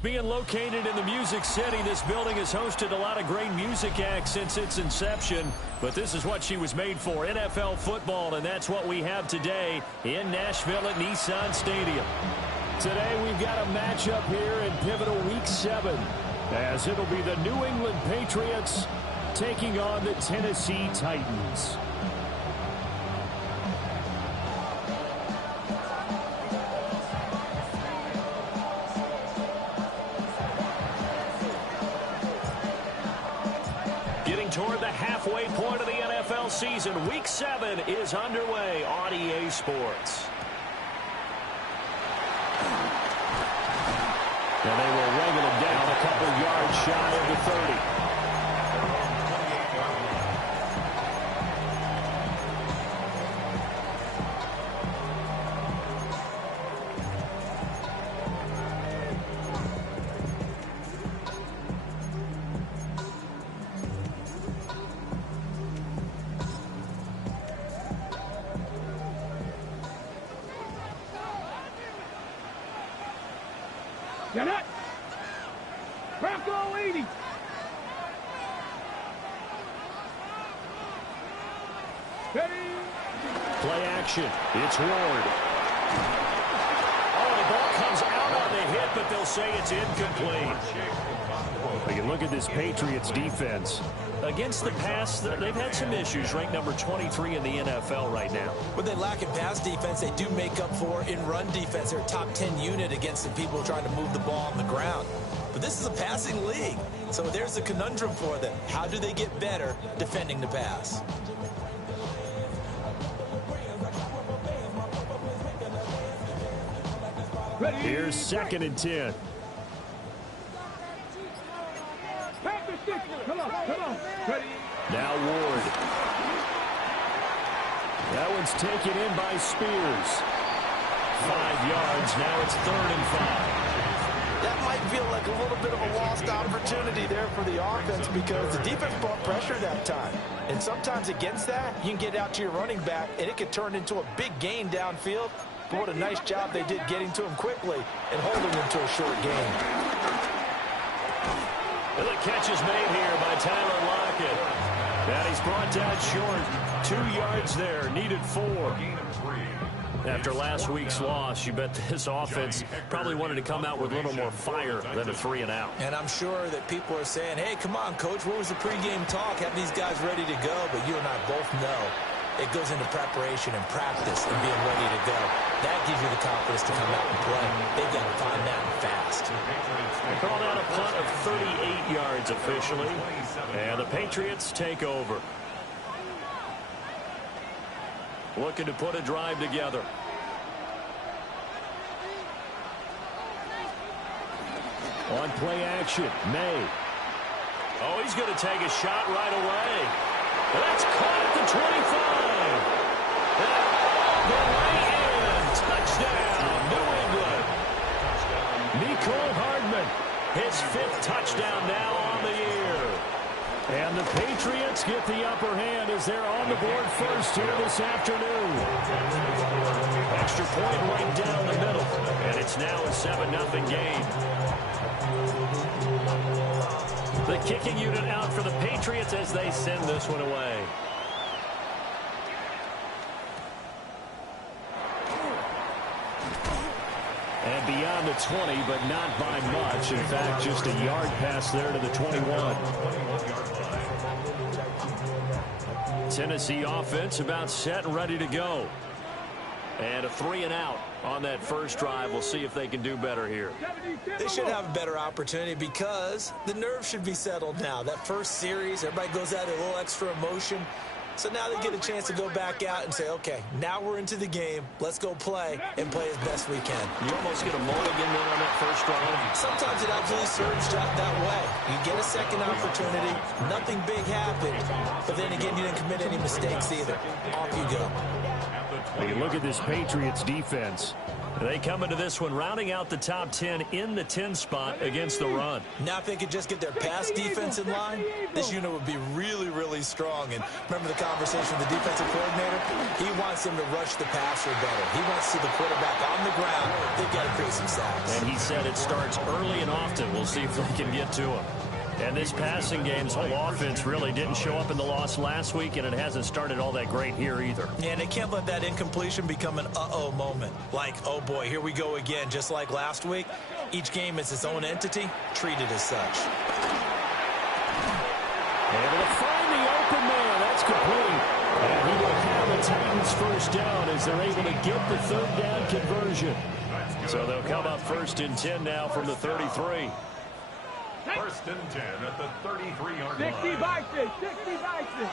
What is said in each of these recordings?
Being located in the Music City, this building has hosted a lot of great music acts since its inception. But this is what she was made for, NFL football, and that's what we have today in Nashville at Nissan Stadium. Today we've got a matchup here in pivotal Week 7, as it'll be the New England Patriots taking on the Tennessee Titans. Toward the halfway point of the NFL season. Week 7 is underway on EA Sports. And they will wrangle him down a couple yards shy of the 30. Get it! Bronco 80! Ready! Play action. It's Ward. Oh, the ball comes out on the hit, but they'll say it's incomplete. You look at this Patriots defense. Against the pass, they've had some issues. Ranked number 23 in the NFL right now. When they lack in pass defense, they do make up for in run defense. They're a top 10 unit against the people trying to move the ball on the ground. But this is a passing league, so there's a conundrum for them. How do they get better defending the pass? Here's 2nd and 10. Come on. Ready? Now Ward. That one's taken in by Spears. 5 yards. Now it's 3rd and 5. That might feel like a little bit of a lost opportunity there for the offense because the defense brought pressure that time. And sometimes against that, you can get out to your running back, and it could turn into a big gain downfield. But what a nice job they did getting to him quickly and holding him to a short gain. Well, the catch is made here by Tyler Lockett. And he's brought down short. 2 yards there. Needed 4. After last week's loss, you bet this offense probably wanted to come out with a little more fire than a 3-and-out. And I'm sure that people are saying, hey, come on, Coach, what was the pregame talk? Have these guys ready to go? But you and I both know it goes into preparation and practice and being ready to go. That gives you the confidence to come out and play. They've got to find that fast. They called out a punt of 38 yards officially. And the Patriots take over. Looking to put a drive together. On play action, May. Oh, he's going to take a shot right away. That's caught at the 25. The way in. Touchdown, New England. Nicole Hardman, his 5th touchdown now on the year. And the Patriots get the upper hand as they're on the board first here this afternoon. Extra point right down the middle. And it's now a 7-0 game. The kicking unit out for the Patriots as they send this one away. And beyond the 20, but not by much. In fact, just a yard pass there to the 21. Tennessee offense about set and ready to go. And a 3-and-out on that first drive. We'll see if they can do better here. They should have a better opportunity because the nerves should be settled now. That first series, everybody goes out a little extra emotion. So now they get a chance to go back out and say, okay, now we're into the game. Let's go play and play as best we can. You almost get a mulligan then on that first drive. Sometimes it absolutely serves just that way. You get a second opportunity. Nothing big happened. But then again, you didn't commit any mistakes either. Off you go. When you look at this Patriots defense, They come into this one rounding out the top 10 in the 10 spot against the run. Now if they could just get their pass defense in line, this unit would be really, really strong. And remember the conversation with the defensive coordinator? He wants them to rush the passer better. He wants to see the quarterback on the ground. They've got to create some sacks. And he said it starts early and often. We'll see if they can get to him. And this passing game's whole offense really didn't show up in the loss last week, and it hasn't started all that great here either. Yeah, and they can't let that incompletion become an uh-oh moment. Like, oh boy, here we go again. Just like last week, each game is its own entity, treated as such. Able to find the open man. That's complete. And he will have the Titans first down as they're able to get the third down conversion. So they'll come up first and 10 now from the 33. First and 10 at the 33-yard line. 60 by 6, 60 by 6.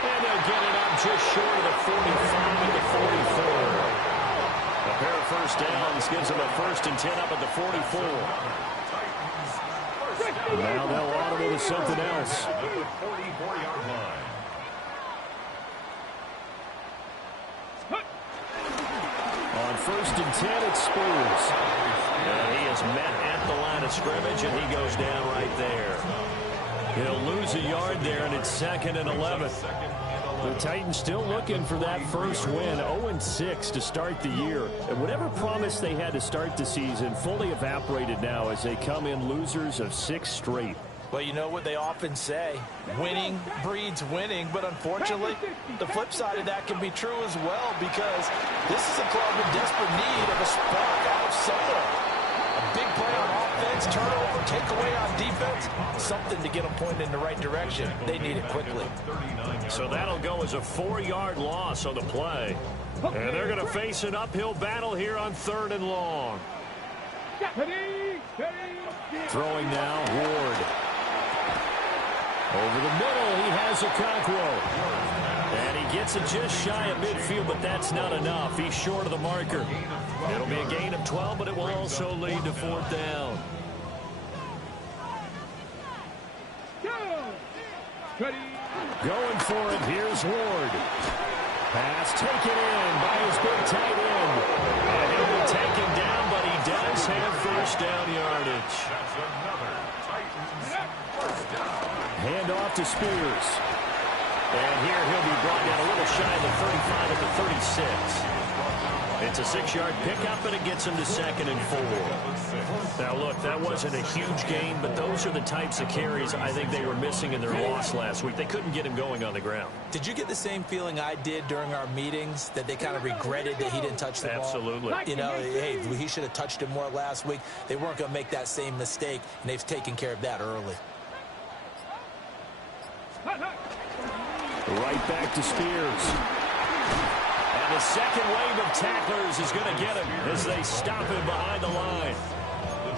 And they'll get it up just short of the 45 at the 44. A pair of first downs gives them a first and 10 up at the 44. Now they'll audible to something else. At the 44-yard line. On first and 10, it's Spears. And he is met at the line of scrimmage, and he goes down right there. He'll lose a yard there, and it's 2nd and 11. The Titans still looking for that first win, 0-6 to start the year. And whatever promise they had to start the season fully evaporated now as they come in losers of 6 straight. Well, you know what they often say, winning breeds winning, but unfortunately, the flip side of that can be true as well because this is a club in desperate need of a spark out of somewhere. A big play on offense, turnover, takeaway on defense, something to get them pointed in the right direction. They need it quickly. So that'll go as a 4-yard loss on the play. And they're going to face an uphill battle here on 3rd and long. Throwing now, Ward. Over the middle, he has a Okonkwo. And he gets it just shy of midfield, but that's not enough. He's short of the marker. It'll be a gain of 12, but it will also lead to 4th down. Going for it, here's Ward. Pass taken in by his big tight end. And he'll be taken down, but he does have first down yardage. That's another Titans first down. Hand off to Spears. And here he'll be brought down a little shy of the 35 at the 36. It's a 6-yard pickup, and it gets him to 2nd and 4. Now, look, that wasn't a huge gain, but those are the types of carries I think they were missing in their loss last week. They couldn't get him going on the ground. Did you get the same feeling I did during our meetings, that they kind of regretted that he didn't touch the ball? Absolutely. You know, hey, he should have touched it more last week. They weren't going to make that same mistake, and they've taken care of that early. Right back to Spears. And the second wave of tacklers is going to get him as they stop him behind the line.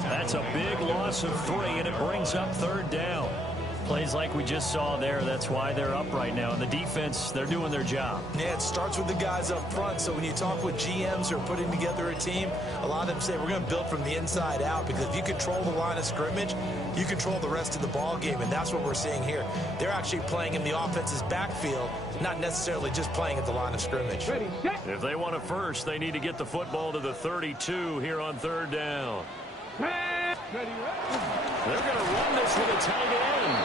That's a big loss of 3, and it brings up 3rd down. Plays like we just saw there, that's why they're up right now. And the defense, they're doing their job. Yeah, it starts with the guys up front. So when you talk with GMs who are putting together a team, a lot of them say we're going to build from the inside out, because if you control the line of scrimmage, you control the rest of the ball game, and that's what we're seeing here. They're actually playing in the offense's backfield, not necessarily just playing at the line of scrimmage. If they want a first, they need to get the football to the 32 here on 3rd down. They're going to run this with a tight end.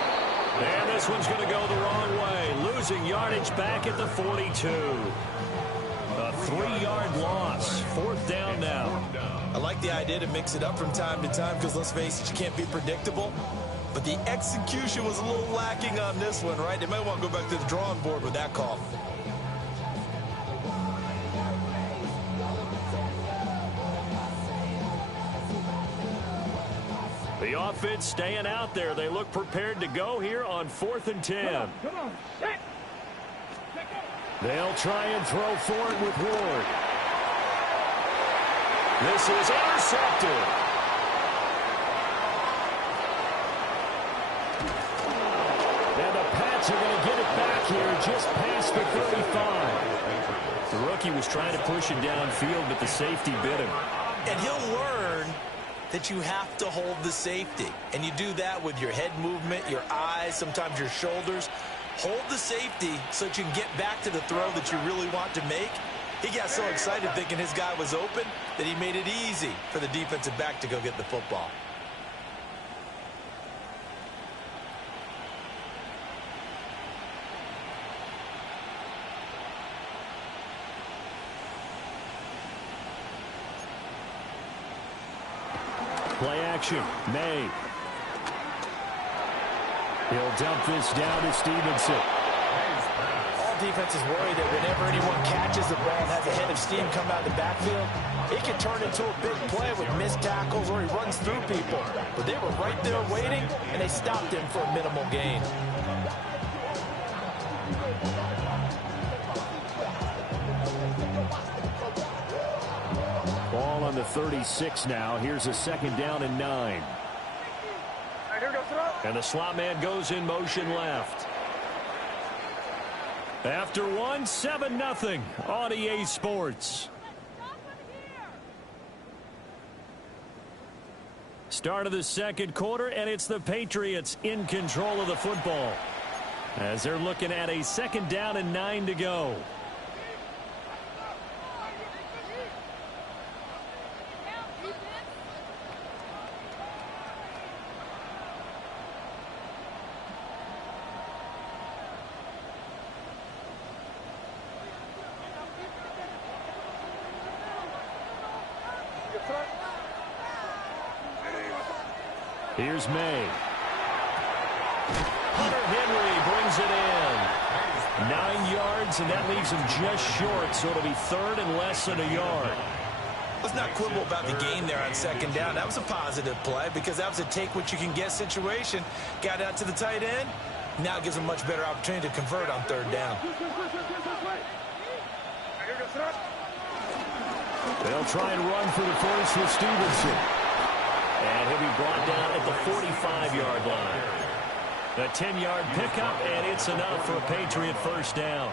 And this one's going to go the wrong way. Losing yardage back at the 42. A 3-yard loss. 4th down now. I like the idea to mix it up from time to time because, let's face it, you can't be predictable. But the execution was a little lacking on this one, right? They might want to go back to the drawing board with that call. The offense staying out there. They look prepared to go here on 4th and 10. Come on. They'll try and throw for it with Ward. This is intercepted. And the Pats are going to get it back here just past the 35. The rookie was trying to push it downfield, but the safety bit him. And he'll learn that you have to hold the safety. And you do that with your head movement, your eyes, sometimes your shoulders. Hold the safety so that you can get back to the throw that you really want to make. He got so excited thinking his guy was open that he made it easy for the defensive back to go get the football. Play action. May. He'll dump this down to Stevenson. All defenses worry that whenever anyone catches the ball and has a head of steam come out of the backfield, it can turn into a big play with missed tackles or he runs through people. But they were right there waiting, and they stopped him for a minimal gain. Ball on the 36 now. Here's a 2nd down and 9. And the slot man goes in motion left. After one, 7-0 on EA Sports. Start of the 2nd quarter, and it's the Patriots in control of the football as they're looking at a 2nd down and 9 to go. Here's May. Hunter Henry brings it in. 9 yards, and that leaves him just short, so it'll be 3rd and less than a yard. Let's not quibble about the gain there on 2nd down. That was a positive play because that was a take-what-you-can-get situation. Got out to the tight end. Now it gives him a much better opportunity to convert on 3rd down. They'll try and run for the first with Stevenson. And he'll be brought down at the 45-yard line. A 10-yard pickup, and it's enough for a Patriot 1st down.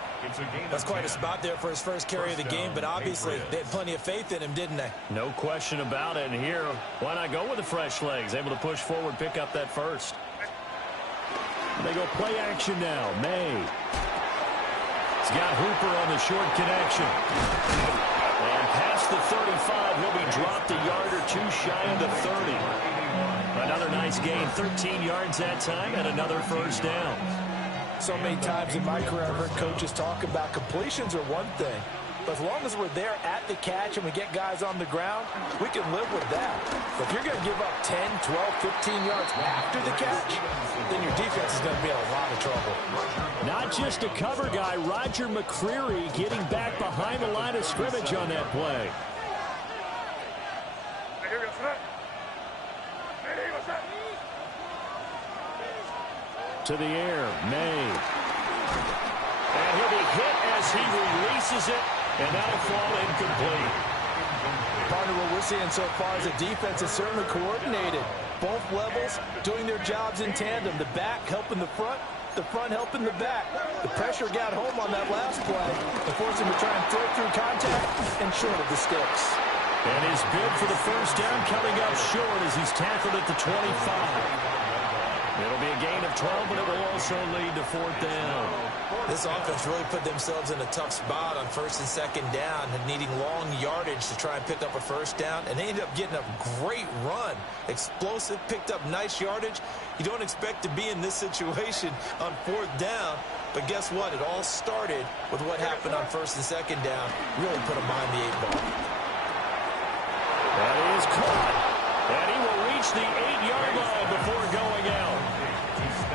That's quite a spot there for his first carry of the game, but obviously they had plenty of faith in him, didn't they? No question about it. And here, why not go with the fresh legs? Able to push forward, pick up that first. And they go play action now. May. He's got Hooper on the short connection. And past the 35, he'll be dropped a yard or two shy of the 30. Another nice gain, 13 yards that time, and another 1st down. So many times in my career, I've heard coaches talk about completions are one thing, but as long as we're there at the catch and we get guys on the ground, we can live with that. But if you're going to give up 10, 12, 15 yards after the catch, then your defense is going to be in a lot of trouble. Not just a cover guy, Roger McCreary getting back behind the line of scrimmage on that play. To the air, May. And he'll be hit as he releases it, and that'll fall incomplete. Partner, what we're seeing so far is the defense is certainly coordinated. Both levels doing their jobs in tandem. The back helping the front helping the back. The pressure got home on that last play and forced him to try and throw through contact and short of the sticks. And his bid for the 1st down coming up short as he's tackled at the 25. It'll be a gain of 12, but it will also lead to 4th down. This offense really put themselves in a tough spot on 1st and 2nd down, and needing long yardage to try and pick up a 1st down, and they ended up getting a great run. Explosive, picked up nice yardage. You don't expect to be in this situation on 4th down, but guess what? It all started with what happened on 1st and 2nd down. Really put them behind the 8 ball. That is caught, and he will reach the 8-yard line before going out.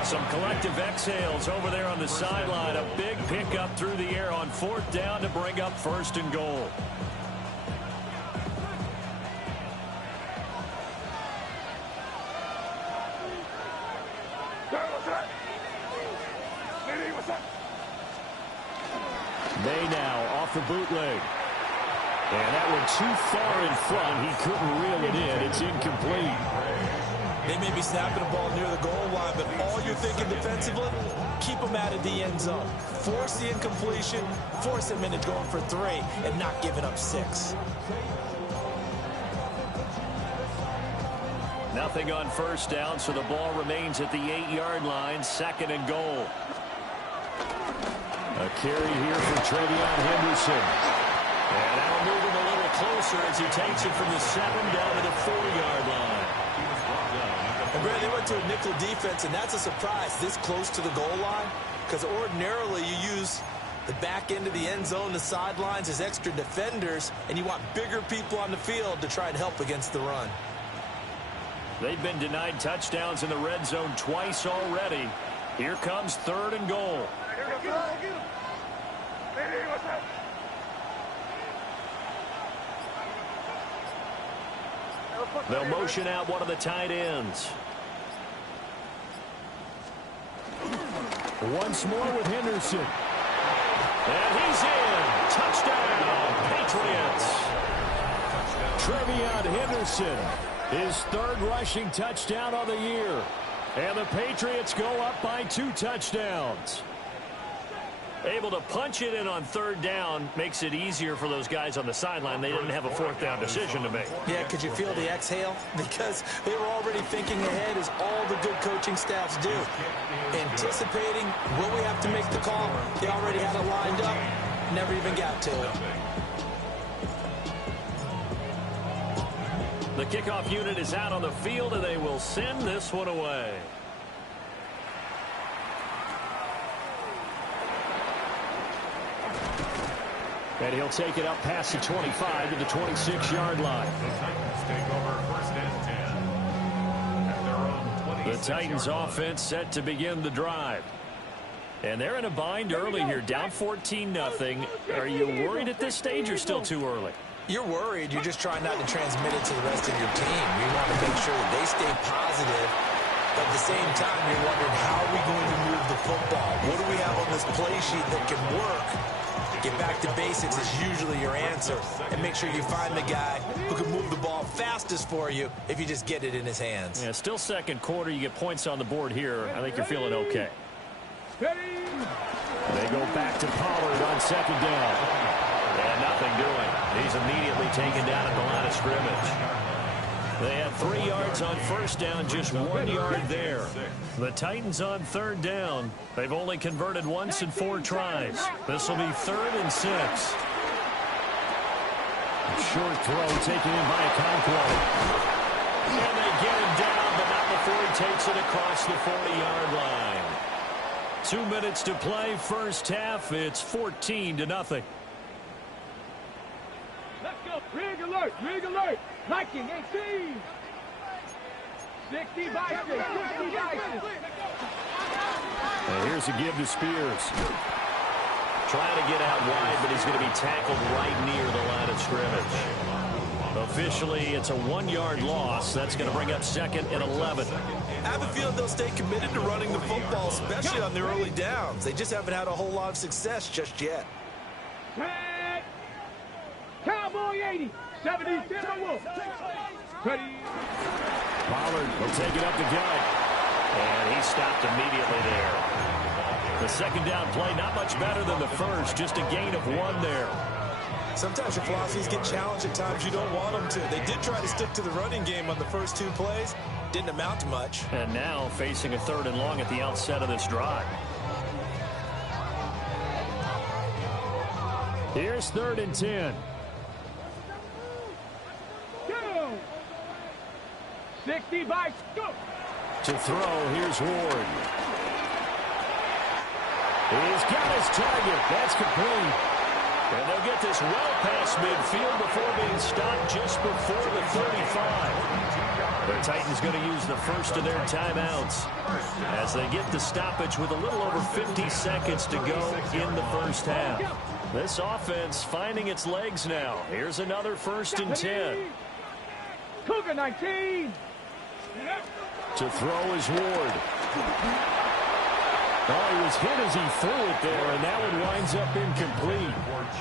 Some collective exhales over there on the sideline. A big pickup through the air on 4th down to bring up 1st and goal. May now off the bootleg. And that one too far in front. He couldn't reel it in. It's incomplete. They may be snapping the ball near the goal line, but all you're thinking defensively, keep them out of the end zone. Force the incompletion, force them into going for 3, and not giving up 6. Nothing on first down, so the ball remains at the 8-yard line, 2nd and goal. A carry here for Trevion Henderson. And that'll move him a little closer as he takes it from the 7 down to the 4-yard line. And Brad, they went to a nickel defense, and that's a surprise this close to the goal line, because ordinarily you use the back end of the end zone, the sidelines as extra defenders, and you want bigger people on the field to try and help against the run. They've been denied touchdowns in the red zone twice already. Here comes 3rd and goal. They'll motion out one of the tight ends. Once more with Henderson. And he's in. Touchdown, Patriots. Trevion Henderson, his 3rd rushing touchdown of the year. And the Patriots go up by 2 touchdowns. Able to punch it in on 3rd down makes it easier for those guys on the sideline. They didn't have a 4th down decision to make. Yeah, could you feel the exhale? Because they were already thinking ahead, as all the good coaching staffs do. Anticipating, will we have to make the call? They already had it lined up, never even got to it. The kickoff unit is out on the field, and they will send this one away. And he'll take it up past the 25 to the 26-yard line. The Titans offense set to begin the drive. And they're in a bind early here, down 14-0. Are you worried at this stage or still too early? You're worried. You're just trying not to transmit it to the rest of your team. You want to make sure that they stay positive. But at the same time, you're wondering, how are we going to move the football? What do we have on this play sheet that can work? Get back to basics is usually your answer. And make sure you find the guy who can move the ball fastest for you if you just get it in his hands. Yeah, still 2nd quarter. You get points on the board here. I think you're feeling okay. They go back to Pollard on 2nd down. And nothing doing. He's immediately taken down at the line of scrimmage. They had 3 yards on first down, just 1 yard there. The Titans on 3rd down. They've only converted once in 4 tries. This will be 3rd and 6. Short throw taken in by Okonkwo. And they get him down, but not before he takes it across the 40-yard line. 2 minutes to play, first half. It's 14-0. Let's go. Rig alert. Rig alert. Viking 18. 60 Vikings. 60 Vikings. And here's a give to Spears. Trying to get out wide, but he's going to be tackled right near the line of scrimmage. Officially, it's a 1-yard loss. That's going to bring up 2nd and 11. I have a feeling they'll stay committed to running the football, especially on the early downs. They just haven't had a whole lot of success just yet. Tag. Cowboy 80. 70 Timberwolf. Pollard will take it up the gut. And he stopped immediately there. The 2nd down play, not much better than the first. Just a gain of 1 there. Sometimes your philosophies get challenged at times you don't want them to. They did try to stick to the running game on the first 2 plays. Didn't amount to much. And now facing a 3rd and long at the outset of this drive. Here's 3rd and 10. Go. 60 Vikings. Go. To throw, here's Ward. He's got his target. That's complete. And they'll get this well past midfield before being stopped just before the 35. The Titans going to use the first of their timeouts as they get the stoppage with a little over 50 seconds to go in the first half. This offense finding its legs now. Here's another 1st and 10. Cougar 19. To throw is Ward. Oh, he was hit as he threw it there, and that one winds up incomplete.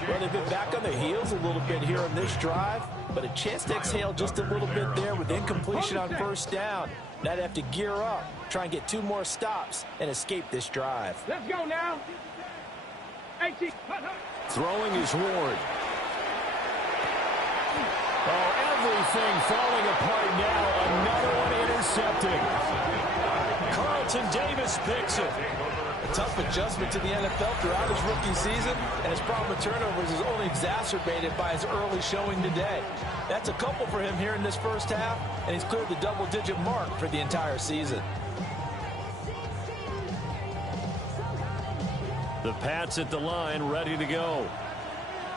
Well, they've been back on their heels a little bit here on this drive, but a chance to exhale just a little bit there with incompletion on first down. Now they have to gear up, try and get 2 more stops, and escape this drive. Let's go now. 18. Throwing is Ward. Oh, everything falling apart now. Another one intercepted. Carlton Davis picks it. A tough adjustment to the NFL throughout his rookie season, and his problem with turnovers is only exacerbated by his early showing today. That's a couple for him here in this first half, and he's cleared the double-digit mark for the entire season. The Pats at the line, ready to go.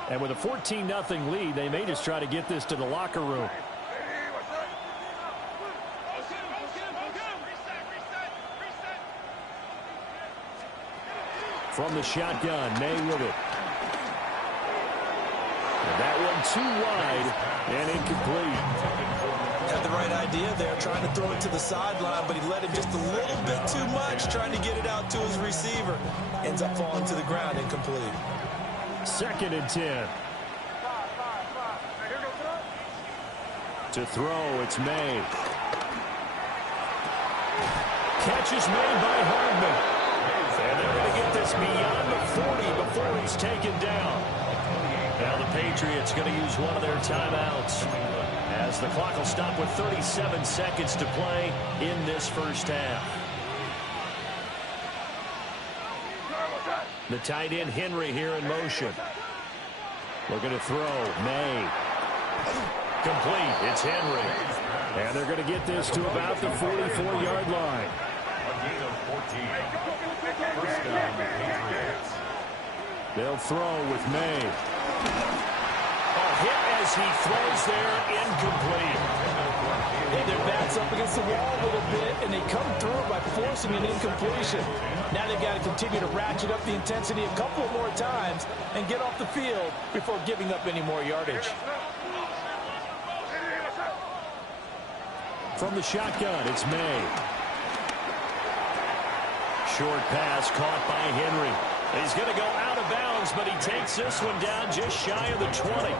And with a 14-0 lead, they may just try to get this to the locker room. From the shotgun, May with it. And that one too wide and incomplete. Had the right idea there, trying to throw it to the sideline, but he let it just a little bit too much, trying to get it out to his receiver. Ends up falling to the ground, incomplete. 2nd and 10. To throw, it's May. Catch is made by Hardman. And they're going to get this beyond the 40 before he's taken down. Now the Patriots going to use one of their timeouts, as the clock will stop with 37 seconds to play in this first half. The tight end Henry here in motion. Looking to throw. May. Complete. It's Henry. And they're going to get this to about the 44-yard line. A gain of 14. First down, Patriots. They'll throw with May. A hit as he throws there, incomplete. Yeah, their back's up against the wall a little bit, and they come through by forcing an incompletion. Now they've got to continue to ratchet up the intensity a couple more times and get off the field before giving up any more yardage. From the shotgun, it's May. Short pass caught by Henry. He's going to go out of bounds, but he takes this one down just shy of the 20.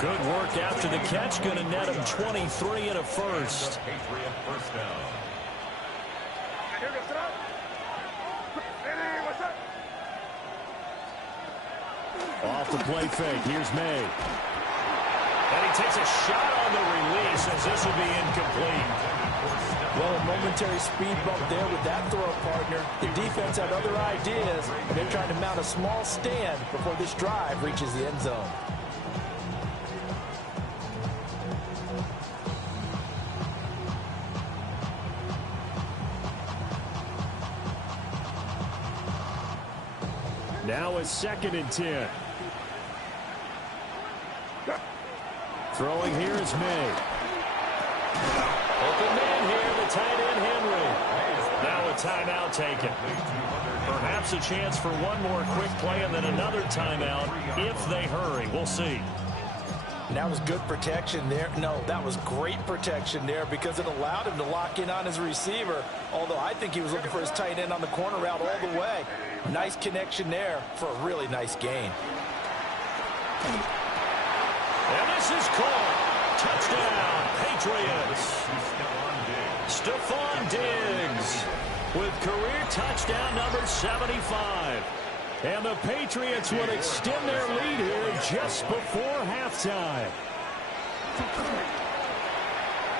Good work after the catch. Going to net him 23 and a first. Patriot first down. Off the play fake. Here's May. And he takes a shot on the release as this will be incomplete. Well, a momentary speed bump there with that throw partner. The defense had other ideas. They're trying to mount a small stand before this drive reaches the end zone. Now it's 2nd and 10. Throwing here is May. Open man here, the tight end Henry. Now a timeout taken. Perhaps a chance for one more quick play and then another timeout if they hurry. We'll see. And that was good protection there. No, that was great protection there because it allowed him to lock in on his receiver. Although I think he was looking for his tight end on the corner route all the way. Nice connection there for a really nice gain. And this is caught. Touchdown, Patriots. Stephon Diggs with career touchdown number 75. And the Patriots would extend their lead here just before halftime.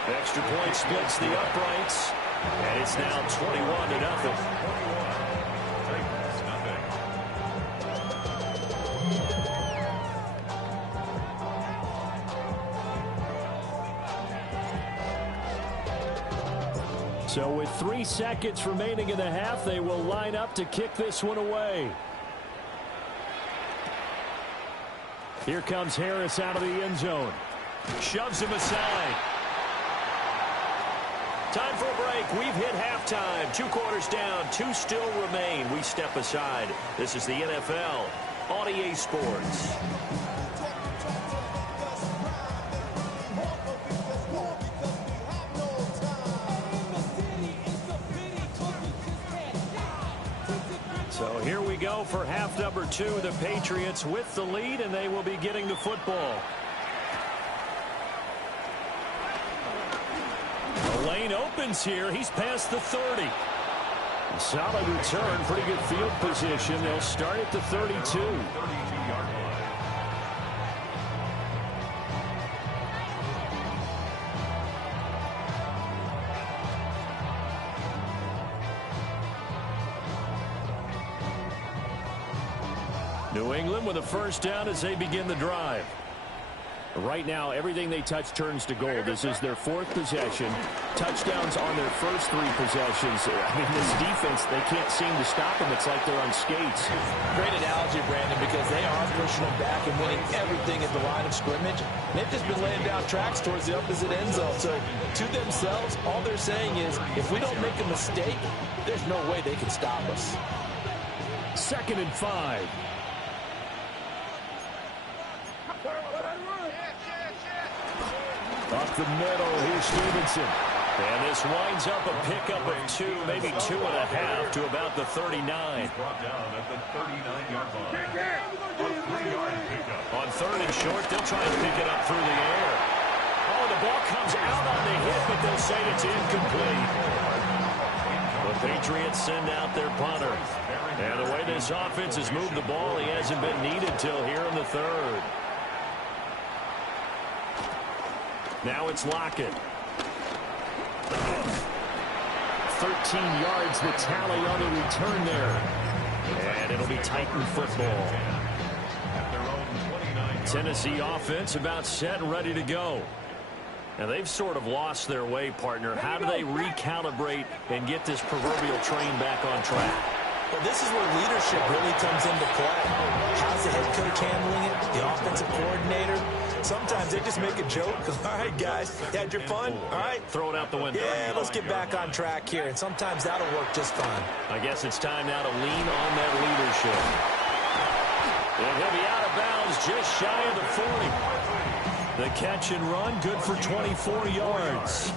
The extra point splits the uprights, and it's now 21-0. So with 3 seconds remaining in the half, they will line up to kick this one away. Here comes Harris out of the end zone. Shoves him aside. Time for a break. We've hit halftime. 2 quarters down. 2 still remain. We step aside. This is the NFL on EA Sports. So here we go for half number 2. The Patriots with the lead, and they will be getting the football. The lane opens here. He's past the 30. Solid return. Pretty good field position. They'll start at the 32. 32-yard line. New England with a first down as they begin the drive. Right now, everything they touch turns to gold. This is their fourth possession. Touchdowns on their first three possessions. I mean, this defense, they can't seem to stop them. It's like they're on skates. Great analogy, Brandon, because they are pushing them back and winning everything at the line of scrimmage. They've just been laying down tracks towards the opposite end zone. So, to themselves, all they're saying is, if we don't make a mistake, there's no way they can stop us. 2nd and 5. Up the middle, here's Stevenson. And this winds up a pickup of 2, maybe 2.5 to about the 39. Brought down at the 39-yard line. A 3-yard pickup. On 3rd and short, they'll try and pick it up through the air. Oh, the ball comes out on the hit, but they'll say it's incomplete. The Patriots send out their punter. And the way this offense has moved the ball, he hasn't been needed till here in the 3rd. Now it's Lockett. 13 yards the tally on the return there. And it'll be Titan football. Tennessee offense about set and ready to go. Now they've sort of lost their way, partner. How do they recalibrate and get this proverbial train back on track? Well, this is where leadership really comes into play. How's the head coach handling it? The offensive coordinator? Sometimes they just make a joke. All right, guys, you had your fun? All right. Throw it out the window. Yeah, let's get back on track here. And sometimes that'll work just fine. I guess it's time now to lean on that leadership. And he'll be out of bounds just shy of the 40. The catch and run, good for 24 yards.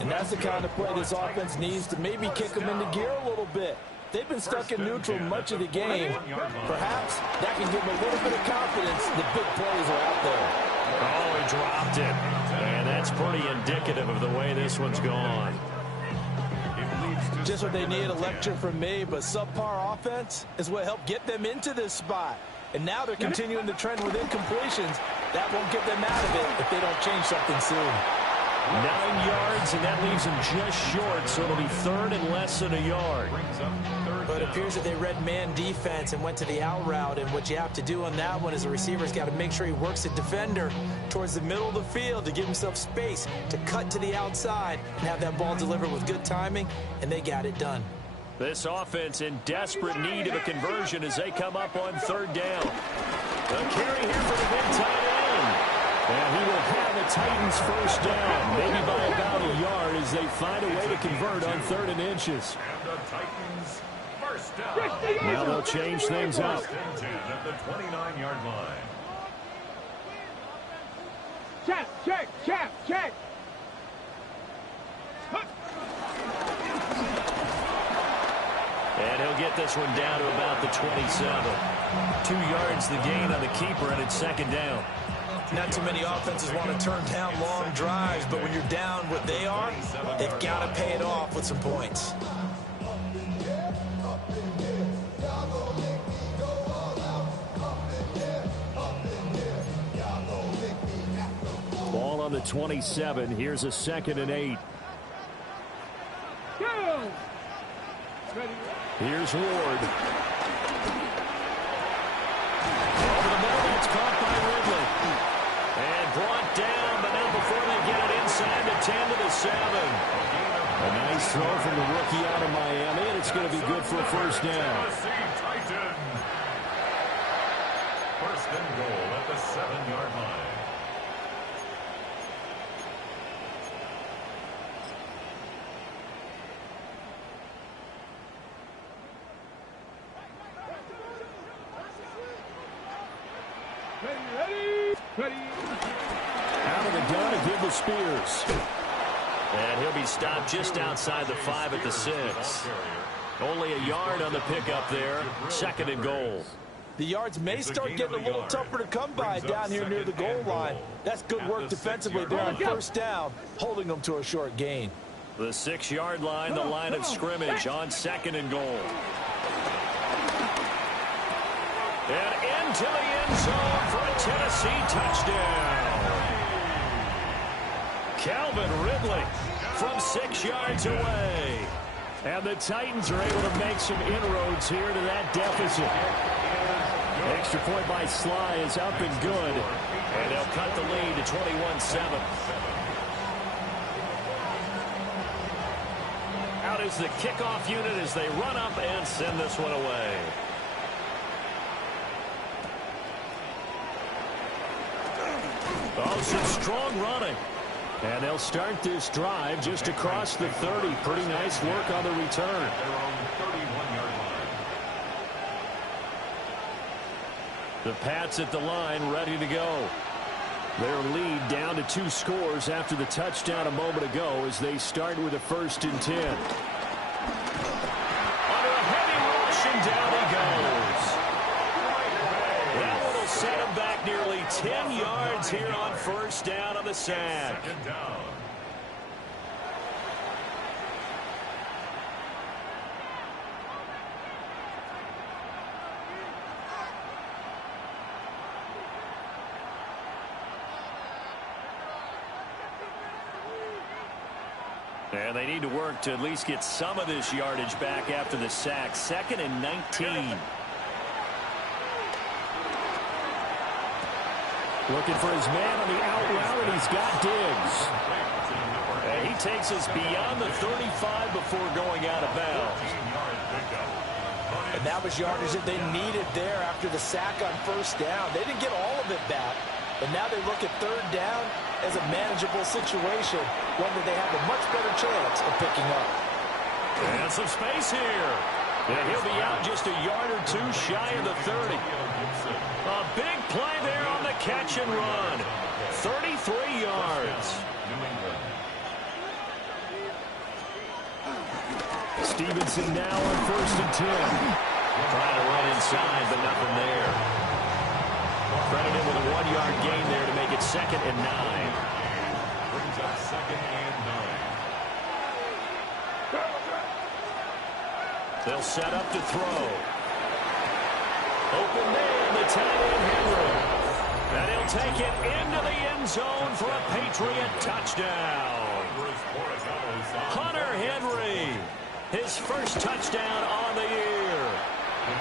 And that's the kind of play this offense needs to maybe kick them into gear a little bit. They've been stuck in neutral much of the game. Perhaps that can give them a little bit of confidence. The big plays are out there. Oh, he dropped it. And that's pretty indicative of the way this one's gone. Just what they need, a lecture from me, but subpar offense is what helped get them into this spot. And now they're continuing the trend with incompletions. That won't get them out of it if they don't change something soon. 9 yards, and that leaves them just short, so it'll be 3rd and less than a yard. But it appears that they read man defense and went to the out route, and what you have to do on that one is the receiver's got to make sure he works the defender towards the middle of the field to give himself space to cut to the outside and have that ball delivered with good timing, and they got it done. This offense in desperate need of a conversion as they come up on 3rd down. A carry here for the big tight end. And he will have the Titans first down, maybe by about a yard as they find a way to convert on 3rd and inches. And the Titans first down. Now they'll change things up. 10 at the 29-yard line. Check. And he'll get this one down to about the 27. 2 yards the gain on the keeper, and it's 2nd down. Not too many offenses want to turn down long drives, but when you're down what they are, they've got to pay it off with some points. Ball on the 27. Here's a 2nd and 8. Here's Ward. Over the middle, it's caught by Ridley. And brought down, but not before they get it inside the 10 to the 7. A nice throw from the rookie out of Miami, and it's going to be good for a first down. First and goal at the 7-yard line. Out of the gun to give the Spears. And he'll be stopped just outside the 5 at the 6. Only a yard on the pickup there. 2nd and goal. The yards may start getting a little tougher to come by down here near the goal line. That's good work defensively there on first down, holding them to a short gain. The 6-yard line, the line of scrimmage on 2nd and goal. And into the end zone for a Tennessee touchdown. Calvin Ridley from 6 yards away. And the Titans are able to make some inroads here to that deficit. Extra point by Sly is up and good. And they'll cut the lead to 21-7. Out is the kickoff unit as they run up and send this one away. Oh, some strong running. And they'll start this drive just across the 30. Pretty nice work on the return. They're on the 31-yard line. The Pats at the line ready to go. Their lead down to 2 scores after the touchdown a moment ago as they start with a 1st and 10. Under a heavy rush and down he goes. That one will set him back nearly 10 yards here on 1st down on the sack. 2nd down. And they need to work to at least get some of this yardage back after the sack. 2nd and 19. Looking for his man on the out route, and he's got Diggs. And he takes us beyond the 35 before going out of bounds. And that was yardage that they needed there after the sack on 1st down. They didn't get all of it back. But now they look at 3rd down as a manageable situation, one that they have a much better chance of picking up. And some space here. And he'll be out just a yard or 2 shy of the 30. A big play there on the catch and run. 33 yards. Stevenson now on 1st and 10. Trying to run inside, but nothing there. Credit him with a 1-yard gain there to make it 2nd and 9. Brings up 2nd and 9. They'll set up to throw. Open man, the tight end Henry. And he'll take it into the end zone for a Patriot touchdown. Hunter Henry, his 1st touchdown on the year.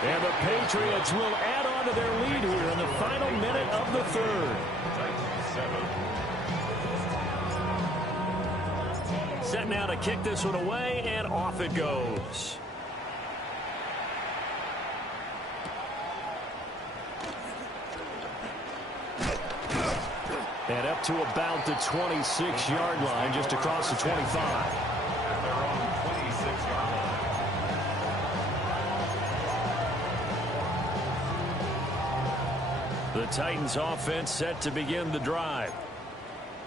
And the Patriots will add on to their lead here in the final minute of the 3rd. Set now to kick this one away, and off it goes. And up to about the 26-yard line, just across the 25. They're on the 26-yard line. The Titans offense set to begin the drive.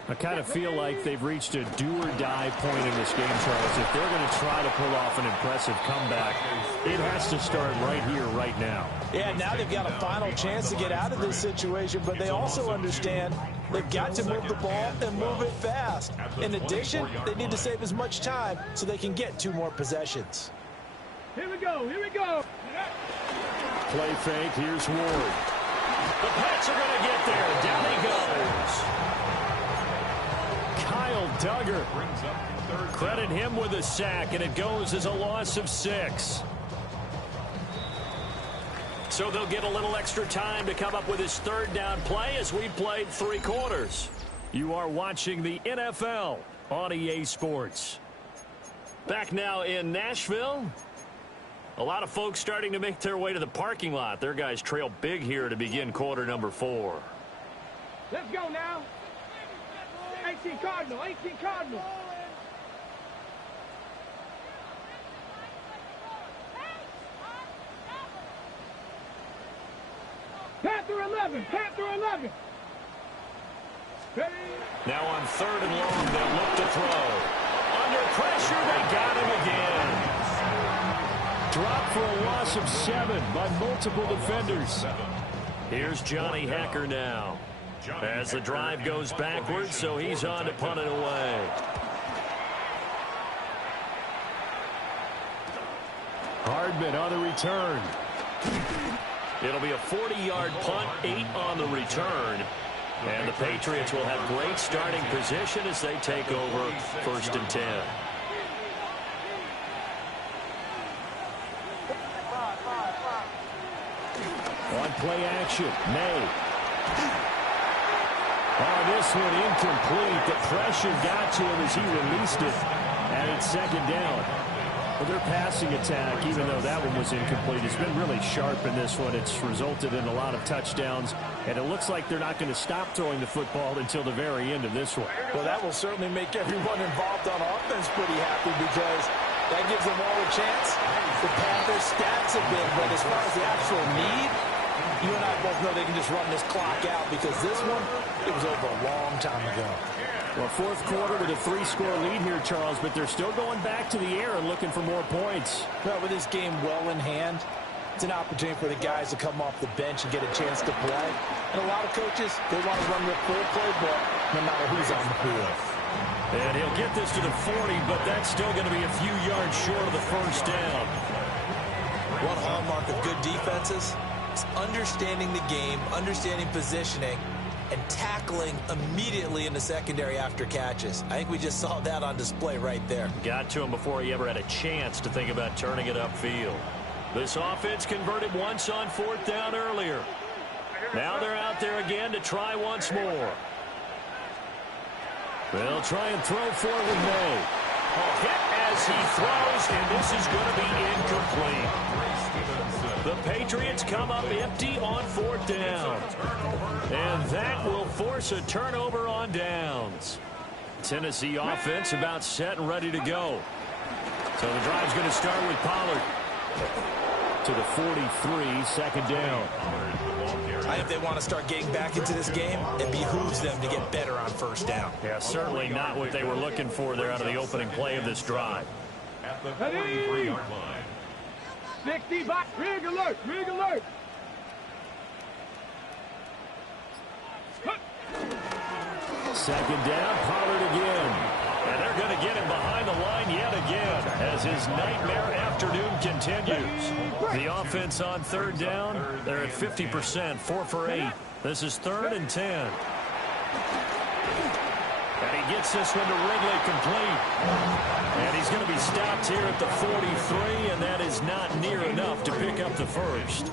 I kind of feel like they've reached a do-or-die point in this game, Charles. If they're going to try to pull off an impressive comeback, it has to start right here, right now. Yeah, now they've got a final chance to get out of this situation, but they also understand they've got to move the ball and move it fast. In addition, they need to save as much time so they can get 2 more possessions. Here we go, here we go. Play fake, here's Ward. The Pats are going to get there. Down he goes. Kyle Duggar. Credit him with a sack, and it goes as a loss of 6. So they'll get a little extra time to come up with his 3rd down play as we played 3 quarters. You are watching the NFL on EA Sports. Back now in Nashville. A lot of folks starting to make their way to the parking lot. Their guys trail big here to begin quarter number 4. Let's go now. 18 Cardinal, 18 Cardinal. Panther 11, Panther 11. Ready? Now on 3rd and long, they'll look to throw. Under pressure, they got him again. Dropped for a loss of 7 by multiple defenders. Here's Johnny Hacker now. As the drive goes backwards, so he's on to punt it away. Hardman on the return. It'll be a 40-yard punt, 8 on the return. And the Patriots will have great starting position as they take over 1st and 10. On play action, May. Oh, this one incomplete. The pressure got to him as he released it. And it's second down. Well, their passing attack, even though that one was incomplete, has been really sharp in this one. It's resulted in a lot of touchdowns, and it looks like they're not going to stop throwing the football until the very end of this one. Well, that will certainly make everyone involved on offense pretty happy because that gives them all a chance to pad their stats a bit. But as far as the actual need, you and I both know they can just run this clock out because this one, it was over a long time ago. Well, fourth quarter with a 3-score lead here, Charles, but they're still going back to the air and looking for more points. Well, with this game well in hand, it's an opportunity for the guys to come off the bench and get a chance to play. And a lot of coaches, they want to run their full playbook no matter who's on the field. And he'll get this to the 40, but that's still going to be a few yards short of the first down. One hallmark of good defenses is understanding the game, understanding positioning, and tackling immediately in the secondary after catches. I think we just saw that on display right there. Got to him before he ever had a chance to think about turning it upfield. This offense converted once on fourth down earlier. Now they're out there again to try once more. They'll try and throw forward May. A hit as he throws, and this is going to be incomplete. The Patriots come up empty on fourth down. And that will force a turnover on downs. Tennessee offense about set and ready to go. So the drive's going to start with Pollard. To the 43, second down. I think they want to start getting back into this game. It behooves them to get better on first down. Yeah, certainly not what they were looking for there out of the opening play of this drive. At the 43-yard line. 65, rig alert, rig alert. Second down, Pollard again. And they're going to get him behind the line yet again as his nightmare afternoon continues. The offense on third down, they're at 50%, 4 for 8. This is 3rd and 10. And he gets this one to Ridley complete. And he's going to be stopped here at the 43, and that is not near enough to pick up the first.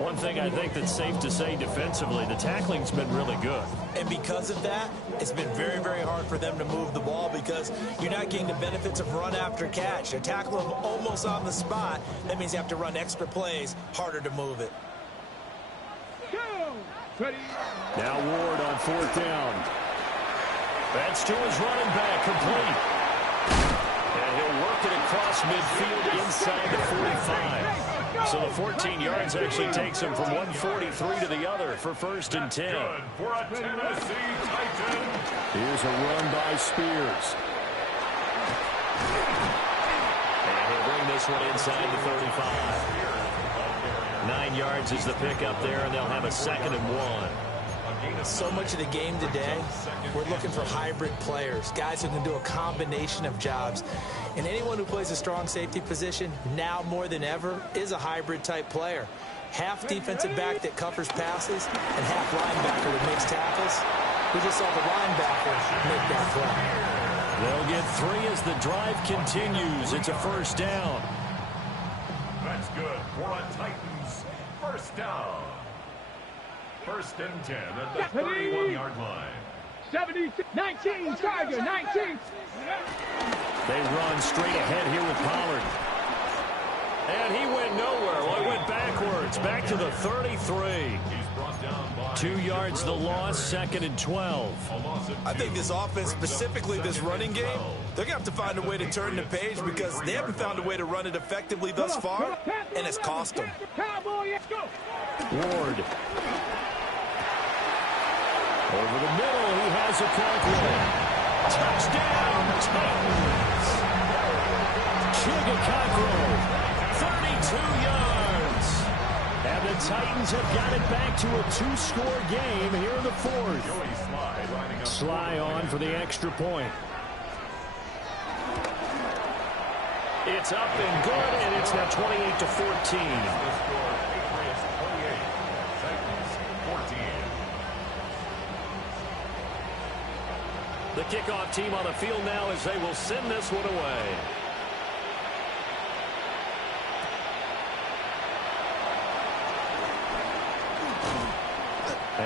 One thing I think that's safe to say defensively, the tackling's been really good. And because of that, it's been very, very hard for them to move the ball because you're not getting the benefits of run after catch. They're tackling them almost on the spot. That means you have to run extra plays, harder to move it. Now Ward on fourth down. That's to his running back, complete. And he'll work it across midfield inside the 45. So the 14 yards actually takes him from 143 to the other for 1st and 10. Good for a Tennessee Titan. Here's a run by Spears. And he'll bring this one inside the 35. 9 yards is the pickup there, and they'll have a 2nd and 1. So much of the game today, we're looking for hybrid players, guys who can do a combination of jobs. And anyone who plays a strong safety position, now more than ever, is a hybrid type player. Half defensive back that covers passes and half linebacker that makes tackles. We just saw the linebacker make that play. They'll get 3 as the drive continues. It's a 1st down. That's good for a Titans. 1st down. 1st and 10 at the 31-yard line. 19, Tiger, 19. They run straight ahead here with Pollard. And he went nowhere. Well, he went backwards, back to the 33. 2 yards the loss, 2nd and 12. I think this offense, specifically this running game, they're going to have to find a way to turn the page because they haven't found a way to run it effectively thus far, and it's cost them. Ward. Over the middle, he has a Conklin. Touchdown, Titans! Chigga Conklin, 32 yards. And the Titans have got it back to a 2-score game here in the 4th. Sly on for the extra point. It's up and good, and it's now 28-14. The kickoff team on the field now as they will send this one away.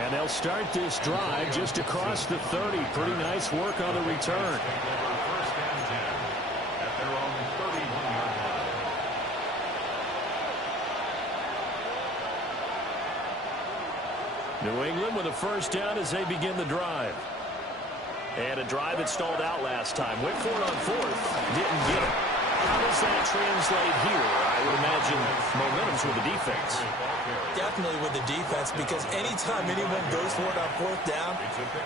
And they'll start this drive just across the 30. Pretty nice work on the return. First and 10 at their own 31-yard line. New England with a first down as they begin the drive. And a drive that stalled out last time. Went for it on fourth. Didn't get it. How does that translate here? I would imagine momentum's with the defense. Definitely with the defense, because anytime anyone goes for it on fourth down,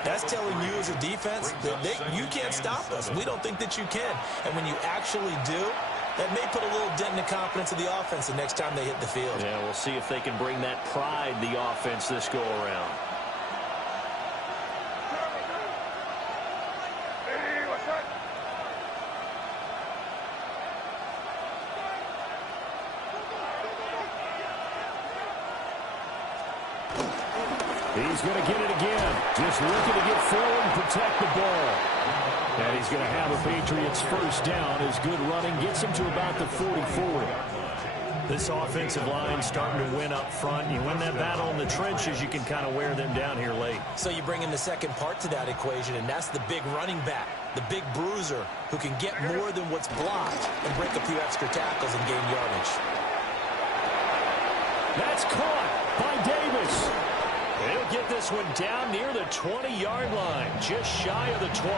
that's telling you as a defense that you can't stop us. We don't think that you can. And when you actually do, that may put a little dent in the confidence of the offense the next time they hit the field. Yeah, we'll see if they can bring that pride, the offense, this go around. He's going to get it again. Just looking to get forward and protect the ball. And he's going to have a Patriots first down as good running gets him to about the 44. This offensive line starting to win up front. You win that battle in the trenches, you can kind of wear them down here late. So you bring in the second part to that equation, and that's the big running back, the big bruiser, who can get more than what's blocked and break a few extra tackles and gain yardage. That's caught by Davis. He'll get this one down near the 20-yard line, just shy of the 20.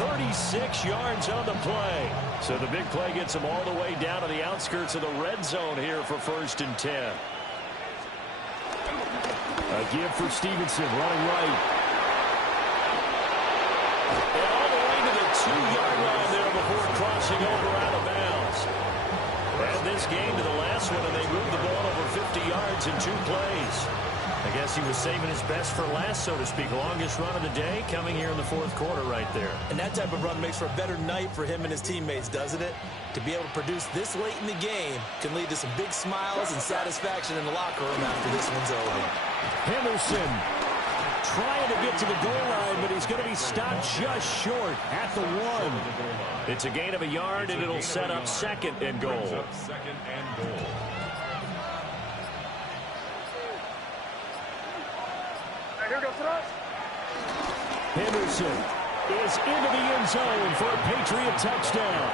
36 yards on the play. So the big play gets him all the way down to the outskirts of the red zone here for first and 10. A give for Stevenson, running right. And all the way to the 2-yard line there before crossing over out of bounds. And this game to the last one, and they moved the ball over 50 yards in 2 plays. I guess he was saving his best for last, so to speak. Longest run of the day coming here in the fourth quarter right there. And that type of run makes for a better night for him and his teammates, doesn't it? To be able to produce this late in the game can lead to some big smiles and satisfaction in the locker room after this one's over. Henderson trying to get to the goal line, but he's going to be stopped just short at the 1. It's a gain of a yard, and it'll set up second and goal. Second and goal. Henderson is into the end zone for a Patriot touchdown.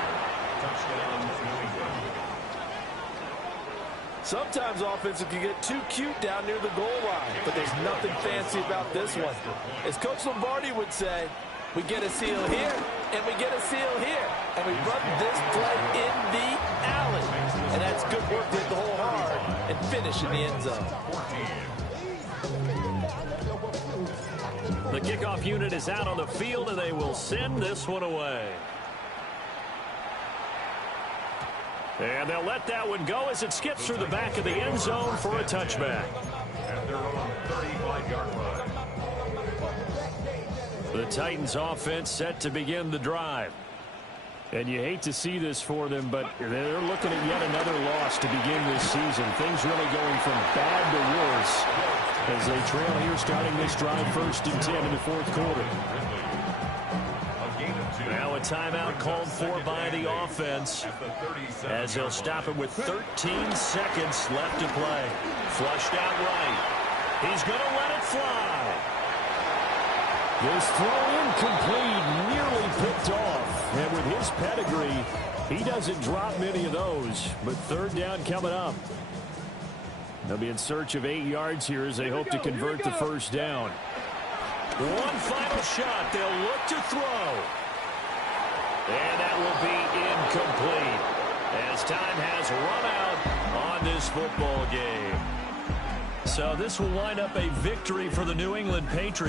Sometimes offenses can get too cute down near the goal line, but there's nothing fancy about this one. As Coach Lombardi would say, we get a seal here, and we get a seal here, and we run this play in the alley. And that's good work to hit the hole hard and finish in the end zone. The kickoff unit is out on the field, and they will send this one away. And they'll let that one go as it skips through the back of the end zone for a touchback. At their own 35-yard line. The Titans offense set to begin the drive. And you hate to see this for them, but they're looking at yet another loss to begin this season. Things really going from bad to worse as they trail here starting this drive first and 10 in the fourth quarter. Now a timeout called for by the offense as they'll stop it with 13 seconds left to play. Flushed out right. He's going to let it fly. This throw incomplete, nearly picked off. And with his pedigree, he doesn't drop many of those. But third down coming up. They'll be in search of 8 yards here as they hope to convert the first down. One final shot. They'll look to throw. And that will be incomplete as time has run out on this football game. So this will wind up a victory for the New England Patriots.